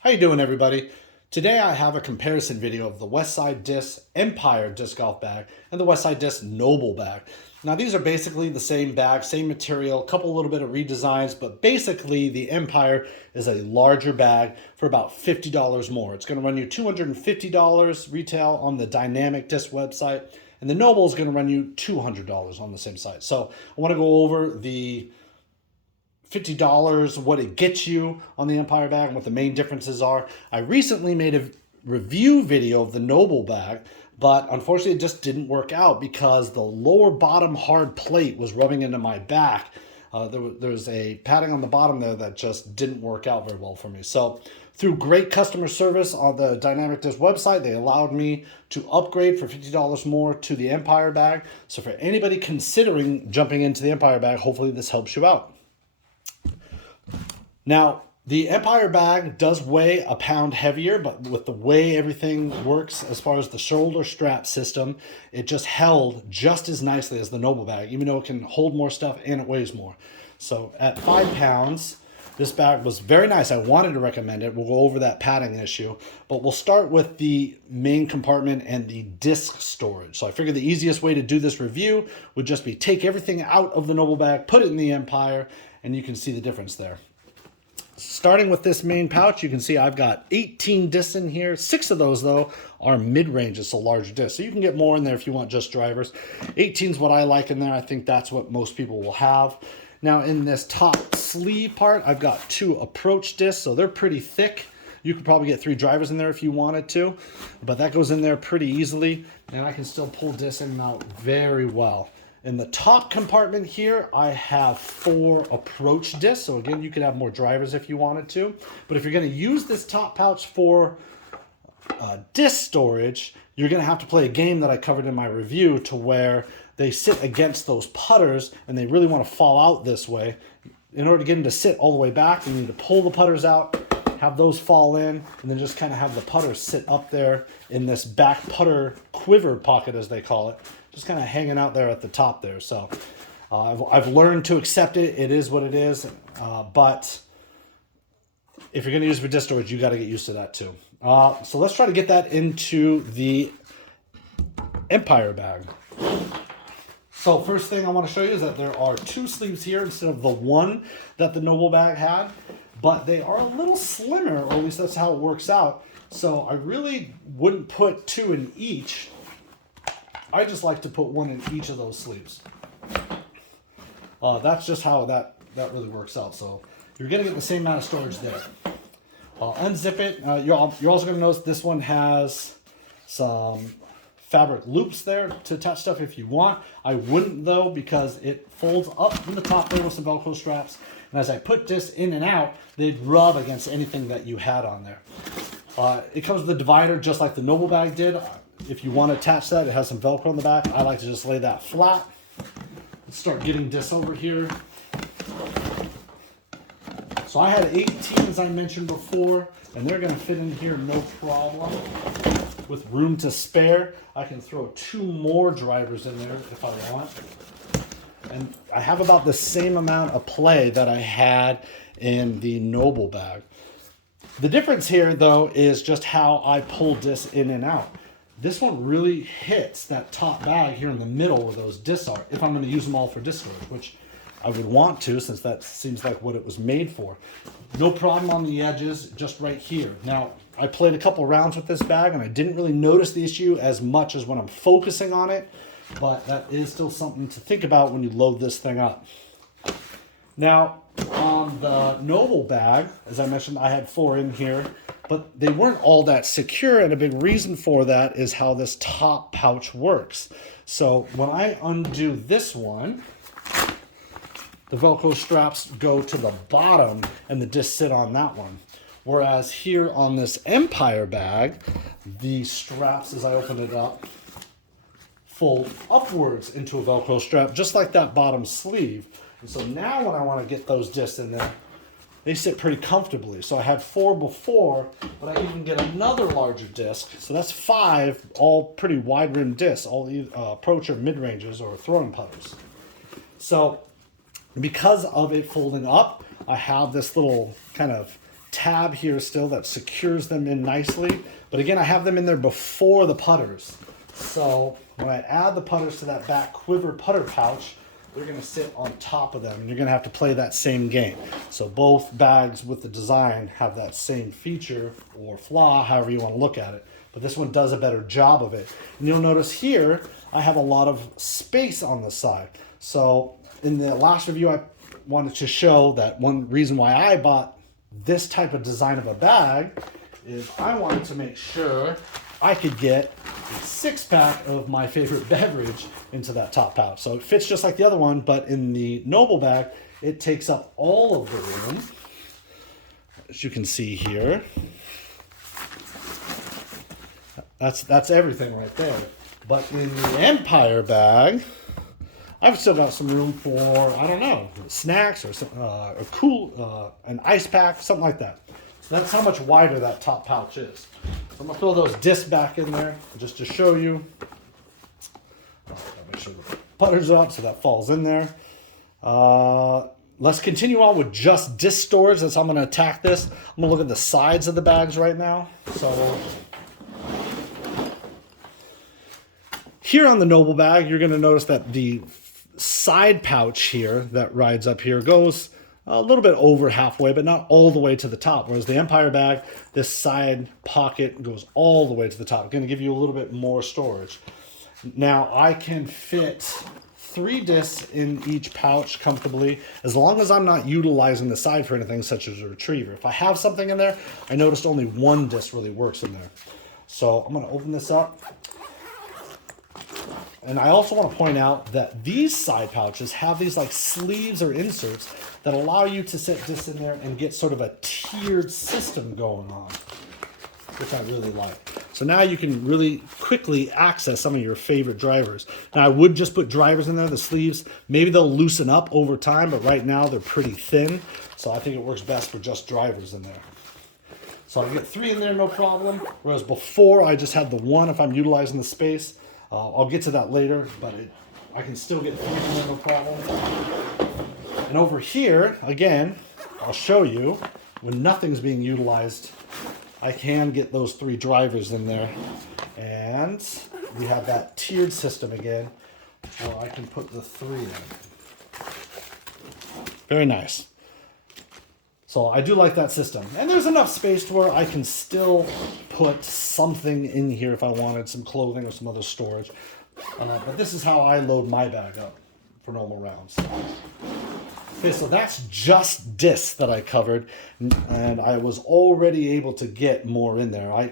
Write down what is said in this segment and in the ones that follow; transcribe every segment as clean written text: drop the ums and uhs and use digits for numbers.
How you doing, everybody? Today I have a comparison video of the Westside Discs Empire disc golf bag and the Westside Discs Noble bag. Now these are basically the same bag, same material, a couple little bit of redesigns, but basically the Empire is a larger bag for about $50 more. It's going to run you $250 retail on the Dynamic Disc website, and the Noble is going to run you $200 on the same site. So I want to go over the $50, what it gets you on the Empire bag and what the main differences are. I recently made a review video of the Noble bag, but unfortunately it just didn't work out because the lower bottom hard plate was rubbing into my back. There was a padding on the bottom there that just didn't work out very well for me. So through great customer service on the Dynamic Disc website, they allowed me to upgrade for $50 more to the Empire bag. So for anybody considering jumping into the Empire bag, hopefully this helps you out. Now, the Empire bag does weigh a pound heavier, but with the way everything works as far as the shoulder strap system, it just held just as nicely as the Noble bag, even though it can hold more stuff and it weighs more. So at 5 pounds, this bag was very nice. I wanted to recommend it. We'll go over that padding issue, but we'll start with the main compartment and the disc storage. So I figured the easiest way to do this review would just be take everything out of the Noble bag, put it in the Empire, and you can see the difference there. Starting with this main pouch, you can see I've got 18 discs in here. 6 of those, though, are mid-range. It's a larger disc. So you can get more in there if you want just drivers. 18 is what I like in there. I think that's what most people will have. Now, in this top sleeve part, I've got 2 approach discs, so they're pretty thick. You could probably get 3 drivers in there if you wanted to, but that goes in there pretty easily, and I can still pull discs in and out very well. In the top compartment here, I have 4 approach discs. So again, you could have more drivers if you wanted to. But if you're going to use this top pouch for disc storage, you're going to have to play a game that I covered in my review to where they sit against those putters and they really want to fall out this way. In order to get them to sit all the way back, you need to pull the putters out, have those fall in, and then just kind of have the putters sit up there in this back putter quiver pocket, as they call it. Just kind of hanging out there at the top there. So I've learned to accept it. It is what it is. But if you're going to use it for disc storage, you got to get used to that too. So let's try to get that into the Empire bag. So first thing I want to show you is that there are 2 sleeves here instead of the 1 that the Noble bag had. But they are a little slimmer, or at least that's how it works out. So I really wouldn't put 2 in each. I just like to put 1 in each of those sleeves. That's just how that really works out. So you're going to get the same amount of storage there. I'll unzip it. You're also going to notice this one has some fabric loops there to attach stuff if you want. I wouldn't though, because it folds up in the top there with some Velcro straps. And as I put this in and out, they'd rub against anything that you had on there. It comes with a divider just like the Noble bag did. If you want to attach that, it has some Velcro on the back. I like to just lay that flat. Let's start getting discs over here. So I had 18, as I mentioned before, and they're going to fit in here no problem. With room to spare, I can throw 2 more drivers in there if I want. And I have about the same amount of play that I had in the Noble bag. The difference here, though, is just how I pull discs in and out. This one really hits that top bag here in the middle where those discs are, if I'm going to use them all for disc storage, which I would want to, since that seems like what it was made for. No problem on the edges, just right here. Now, I played a couple rounds with this bag, and I didn't really notice the issue as much as when I'm focusing on it, but that is still something to think about when you load this thing up. Now, on the Noble bag, as I mentioned, I had 4 in here, but they weren't all that secure, and a big reason for that is how this top pouch works. So when I undo this one, the Velcro straps go to the bottom and the discs sit on that one. Whereas here on this Empire bag, the straps, as I open it up, fold upwards into a Velcro strap, just like that bottom sleeve. And so now when I want to get those discs in there, they sit pretty comfortably. So I had 4 before, but I even get another larger disc. So that's 5, all pretty wide rim discs, all the approach or mid-ranges or throwing putters. So because of it folding up, I have this little kind of tab here still that secures them in nicely. But again, I have them in there before the putters. So when I add the putters to that back quiver putter pouch, they're going to sit on top of them, and you're going to have to play that same game. So both bags with the design have that same feature or flaw, however you want to look at it. But this one does a better job of it. And you'll notice here, I have a lot of space on the side. So in the last review, I wanted to show that one reason why I bought this type of design of a bag is I wanted to make sure I could get a 6-pack of my favorite beverage into that top pouch. So it fits just like the other one, but in the Noble bag, it takes up all of the room, as you can see here. That's everything right there. But in the Empire bag, I've still got some room for, I don't know, snacks or some, an ice pack, something like that. So that's how much wider that top pouch is. So I'm gonna throw those discs back in there just to show you. Make sure the putters up so that falls in there. Let's continue on with just disc storage. That's how I'm gonna attack this. I'm gonna look at the sides of the bags right now. So here on the Noble bag, you're gonna notice that the side pouch here that rides up here goes a little bit over halfway, but not all the way to the top. Whereas the Empire bag, this side pocket goes all the way to the top. It's going to give you a little bit more storage. Now I can fit 3 discs in each pouch comfortably, as long as I'm not utilizing the side for anything such as a retriever. If I have something in there, I noticed only 1 disc really works in there. So I'm going to open this up. And I also want to point out that these side pouches have these like sleeves or inserts that allow you to set discs in there and get sort of a tiered system going on, which I really like. So now you can really quickly access some of your favorite drivers. Now I would just put drivers in there, the sleeves. Maybe they'll loosen up over time, but right now they're pretty thin. So I think it works best for just drivers in there. So I get 3 in there, no problem. Whereas before I just had the 1 if I'm utilizing the space. I'll get to that later, but I can still get 3 in there, no problem. And over here, again, I'll show you, when nothing's being utilized, I can get those 3 drivers in there. And we have that tiered system again, where I can put the 3 in. Very nice. So I do like that system. And there's enough space to where I can still put something in here if I wanted, some clothing or some other storage. But this is how I load my bag up for normal rounds. Okay, so that's just discs that I covered. And I was already able to get more in there.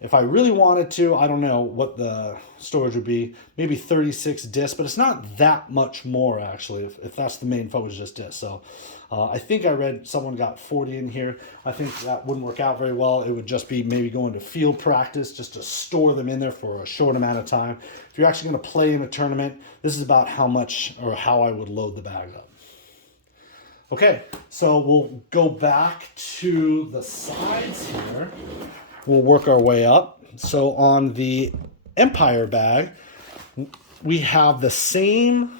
If I really wanted to, I don't know what the storage would be, maybe 36 discs, but it's not that much more actually, if that's the main focus, just discs. So I think I read someone got 40 in here. I think that wouldn't work out very well. It would just be maybe going to field practice just to store them in there for a short amount of time. If you're actually going to play in a tournament, this is about how much or how I would load the bag up. Okay, so we'll go back to the sides here. We'll work our way up. So on the Empire bag, we have the same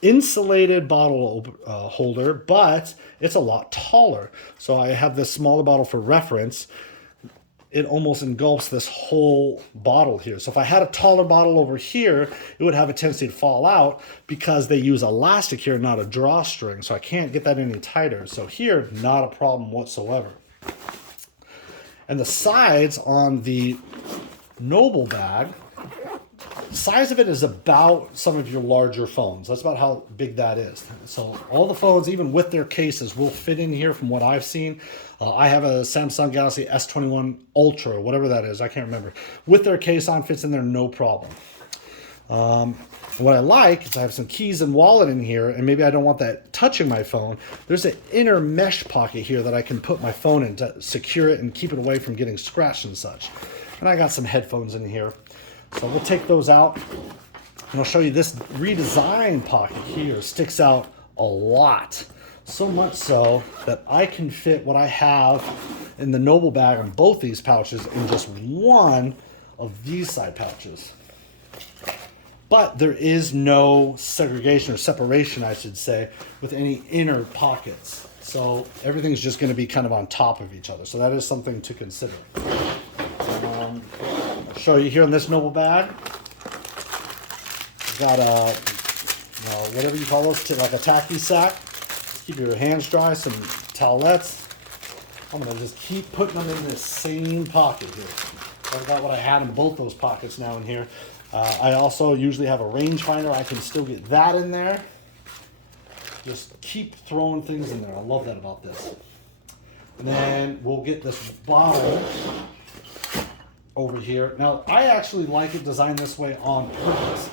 insulated bottle holder, but it's a lot taller. So I have this smaller bottle for reference. It almost engulfs this whole bottle here. So if I had a taller bottle over here, it would have a tendency to fall out because they use elastic here, not a drawstring. So I can't get that any tighter. So here, not a problem whatsoever. And the sides on the Noble bag, the size of it is about some of your larger phones. That's about how big that is. So all the phones, even with their cases, will fit in here from what I've seen. I have a Samsung Galaxy S21 Ultra, whatever that is, I can't remember. With their case on, fits in there no problem. What I like is I have some keys and wallet in here, and maybe I don't want that touching my phone. There's an inner mesh pocket here that I can put my phone in to secure it and keep it away from getting scratched and such. And I got some headphones in here. So we'll take those out, and I'll show you this redesigned pocket here sticks out a lot. So much so that I can fit what I have in the Noble bag on both these pouches in just one of these side pouches. But there is no segregation or separation, I should say, with any inner pockets. So everything's just going to be kind of on top of each other. So that is something to consider. I'll show you here in this Noble bag. Got a, whatever you call those, like a tacky sack. Keep your hands dry, some towelettes. I'm going to just keep putting them in this same pocket here. I've got what I had in both those pockets now in here. I also usually have a rangefinder. I can still get that in there. Just keep throwing things in there. I love that about this. And then we'll get this bottle over here. Now, I actually like it designed this way on purpose.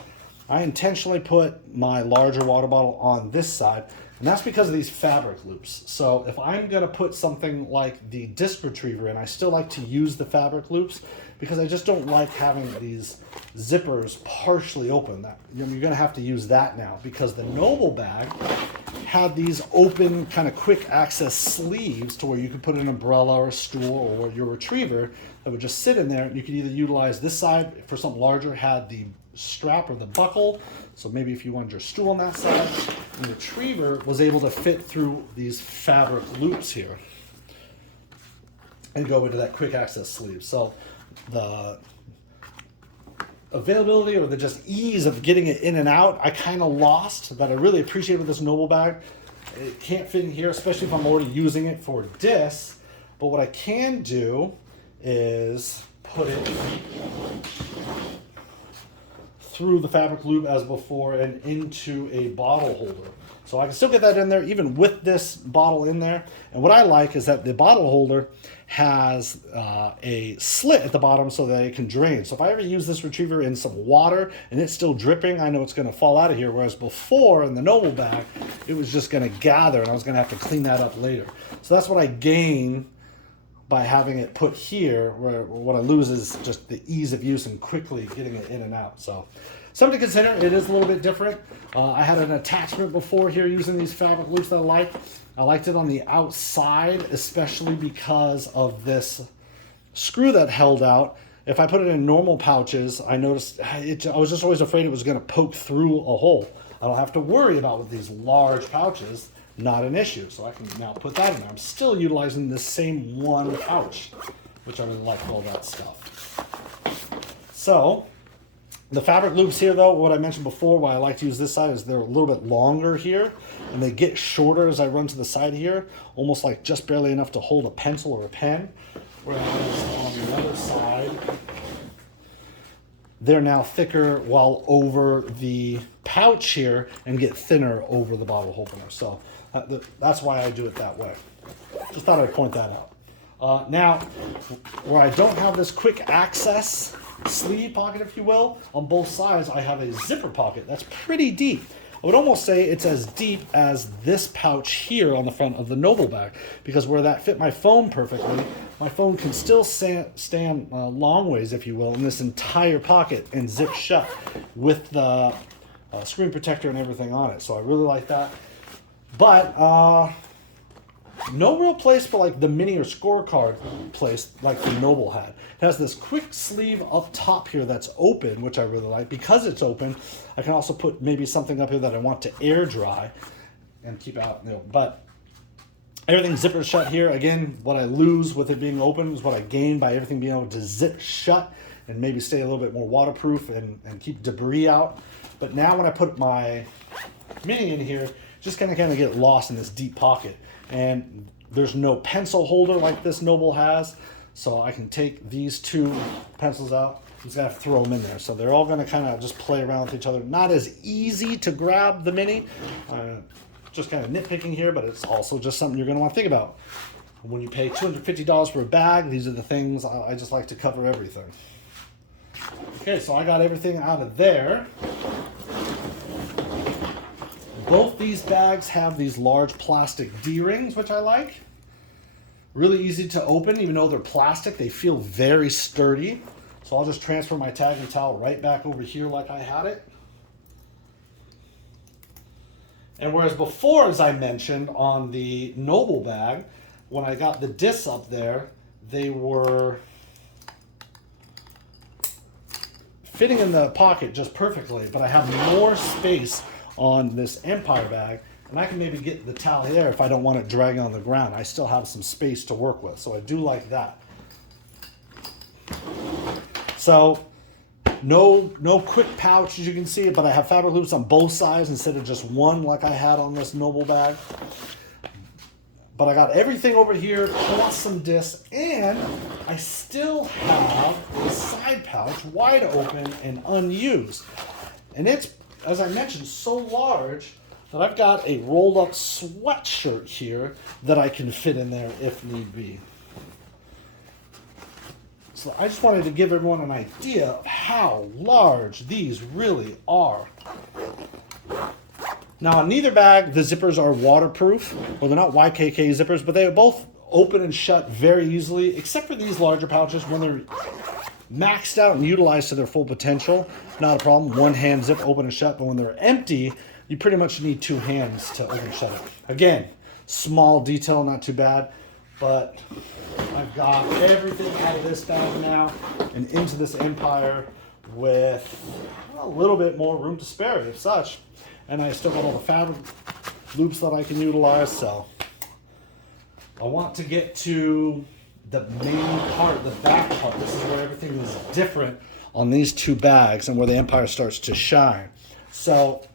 I intentionally put my larger water bottle on this side, and that's because of these fabric loops. So if I'm gonna put something like the disc retriever in, I still like to use the fabric loops because I just don't like having these zippers partially open. You're gonna have to use that now because the Noble bag had these open kind of quick access sleeves to where you could put an umbrella or a stool or your retriever that would just sit in there. You could either utilize this side for something larger, had the strap or the buckle, so maybe if you wanted your stool on that side, and the retriever was able to fit through these fabric loops here and go into that quick access sleeve. So the availability or the just ease of getting it in and out, I kind of lost, that I really appreciate with this Noble bag. It can't fit in here, especially if I'm already using it for discs, but what I can do is put it through the fabric loop as before and into a bottle holder. So I can still get that in there even with this bottle in there. And what I like is that the bottle holder has a slit at the bottom so that it can drain. So if I ever use this retriever in some water and it's still dripping, I know it's going to fall out of here. Whereas before in the Noble bag, it was just going to gather and I was going to have to clean that up later. So that's what I gain by having it put here, where what I lose is just the ease of use and quickly getting it in and out. So something to consider. It is a little bit different. I had an attachment before here using these fabric loops that I liked. I liked it on the outside, especially because of this screw that held out. If I put it in normal pouches, I noticed I was just always afraid it was going to poke through a hole. I don't have to worry about with these large pouches. Not an issue, so I can now put that in there. I'm still utilizing this same one pouch, which I really like for all that stuff. So the fabric loops here, though, what I mentioned before, why I like to use this side is they're a little bit longer here, and they get shorter as I run to the side here, almost like just barely enough to hold a pencil or a pen. Whereas on the other side, they're now thicker while over the pouch here and get thinner over the bottle opener. So that's why I do it that way. Just thought I'd point that out. Now, where I don't have this quick access sleeve pocket, if you will, on both sides, I have a zipper pocket that's pretty deep. I would almost say it's as deep as this pouch here on the front of the Noble bag, because where that fit my phone perfectly, my phone can still stand long ways, if you will, in this entire pocket and zip shut with the screen protector and everything on it. So I really like that. But no real place for like the mini or scorecard place like the Noble had. It has this quick sleeve up top here that's open, which I really like. Because it's open, I can also put maybe something up here that I want to air dry and keep out. But everything's zipper shut here. Again, what I lose with it being open is what I gain by everything being able to zip shut and maybe stay a little bit more waterproof and keep debris out. But now when I put my mini in here, just kind of get lost in this deep pocket. And there's no pencil holder like this Noble has, so I can take these two pencils out. I'm just gonna have to throw them in there. So they're all gonna kind of just play around with each other. Not as easy to grab the mini. Just kind of nitpicking here, but it's also just something you're gonna want to think about. When you pay $250 for a bag, these are the things I just like to cover everything. Okay, so I got everything out of there. Both these bags have these large plastic D-rings, which I like. Really easy to open, even though they're plastic, they feel very sturdy. So I'll just transfer my tag and towel right back over here like I had it. And whereas before, as I mentioned, on the Noble bag, when I got the discs up there, they were fitting in the pocket just perfectly, but I have more space on this Empire bag, And I can maybe get the towel there if I don't want it dragging on the ground. I still have some space to work with, so I do like that. So no quick pouch, as you can see, but I have fabric loops on both sides instead of just one like I had on this Noble bag. But I got everything over here, plus some discs, and I still have a side pouch wide open and unused. And it's, as I mentioned, so large that I've got a rolled up sweatshirt here that I can fit in there if need be. So I just wanted to give everyone an idea of how large these really are. Now, in neither bag, the zippers are waterproof. Well, they're not YKK zippers, but they are both open and shut very easily, except for these larger pouches. When they're maxed out and utilized to their full potential, not a problem. One hand zip, open and shut. But when they're empty, you pretty much need two hands to open and shut it. Again, small detail, not too bad. But I've got everything out of this bag now and into this Empire with a little bit more room to spare, if such. And I still got all the fabric loops that I can utilize. So I want to get to the main part, the back part. This is where everything is different on these two bags and where the Empire starts to shine. So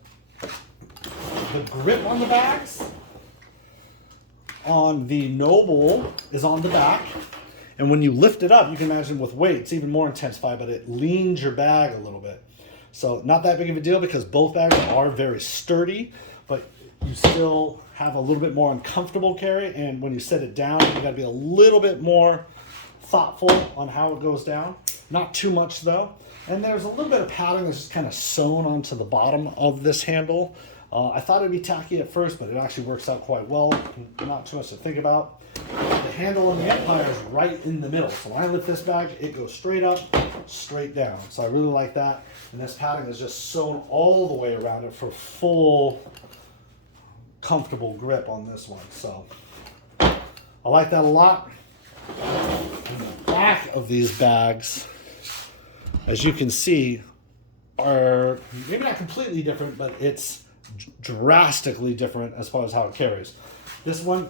the grip on the bags on the Noble is on the back. And when you lift it up, you can imagine with weight, it's even more intensified, but it leans your bag a little bit. So not that big of a deal because both bags are very sturdy, but you still have a little bit more uncomfortable carry. And when you set it down, you gotta be a little bit more thoughtful on how it goes down. Not too much though. And there's a little bit of padding that's just kind of sewn onto the bottom of this handle. I thought it'd be tacky at first, but it actually works out quite well. Not too much to think about. The handle on the Empire is right in the middle. So when I lift this bag, it goes straight up, straight down. So I really like that. And this padding is just sewn all the way around it for full, comfortable grip on this one. So I like that a lot. And the back of these bags, as you can see, are maybe not completely different, but it's drastically different as far as how it carries. This one,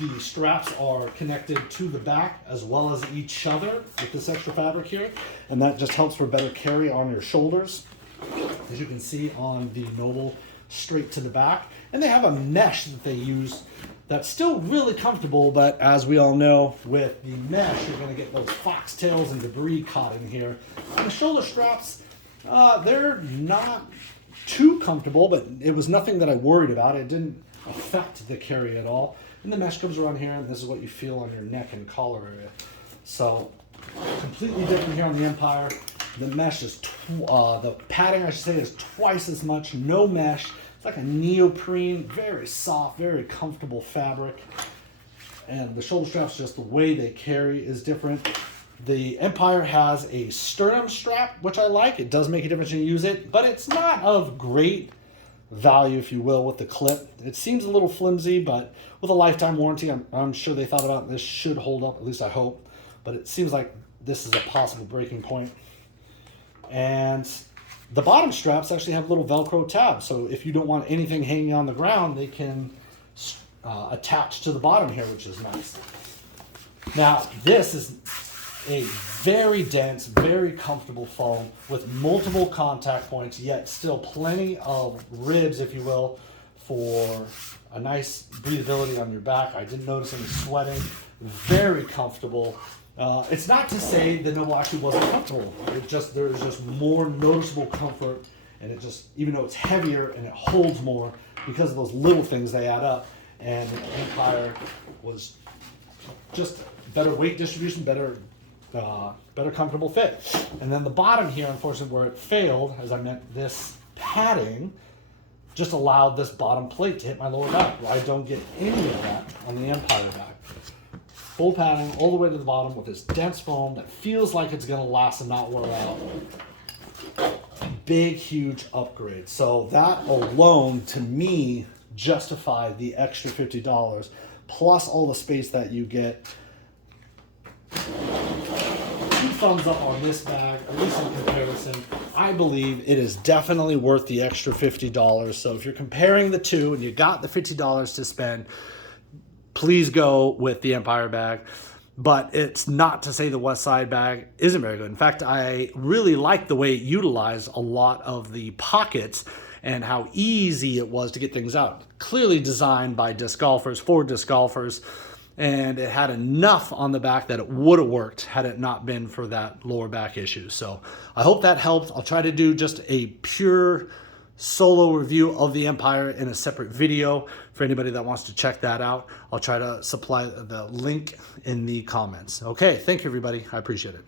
the straps are connected to the back as well as each other with this extra fabric here, and that just helps for better carry on your shoulders. As you can see on the Noble, straight to the back. And they have a mesh that they use that's still really comfortable, but as we all know, with the mesh, you're gonna get those foxtails and debris caught in here. And the shoulder straps, they're not too comfortable, but it was nothing that I worried about. It didn't affect the carry at all. And the mesh comes around here, and this is what you feel on your neck and collar area. So completely different here on the Empire. The mesh is, the padding I should say is twice as much, no mesh. It's like a neoprene, very soft, very comfortable fabric. And the shoulder straps, just the way they carry is different. The Empire has a sternum strap, which I like. It does make a difference when you use it, but it's not of great value, if you will, with the clip. It seems a little flimsy, but with a lifetime warranty, I'm sure they thought about it. This should hold up, at least I hope. But it seems like this is a possible breaking point. And the bottom straps actually have little Velcro tabs, so if you don't want anything hanging on the ground, they can attach to the bottom here, which is nice. Now, this is a very dense, very comfortable foam with multiple contact points, yet still plenty of ribs, if you will, for a nice breathability on your back. I didn't notice any sweating. Very comfortable. It's not to say the Noble actually wasn't comfortable. There's just more noticeable comfort, and it just, even though it's heavier and it holds more, because of those little things, they add up. And the Empire was just better weight distribution, better comfortable fit. And then the bottom here, unfortunately, where it failed, as I meant, this padding just allowed this bottom plate to hit my lower back. I don't get any of that on the Empire bag. Full padding all the way to the bottom with this dense foam that feels like it's gonna last and not wear out. Big, huge upgrade. So that alone, to me, justified the extra $50, plus all the space that you get. thumbs up on this bag, at least in comparison. I believe it is definitely worth the extra $50. So if you're comparing the two and you got the $50 to spend, please go with the Empire bag. But it's not to say the Westside bag isn't very good. In fact, I really like the way it utilized a lot of the pockets and how easy it was to get things out. Clearly designed by disc golfers, for disc golfers, and it had enough on the back that it would have worked had it not been for that lower back issue. So I hope that helped. I'll try to do just a pure solo review of the Empire in a separate video for anybody that wants to check that out. I'll try to supply the link in the comments. Okay, thank you everybody. I appreciate it.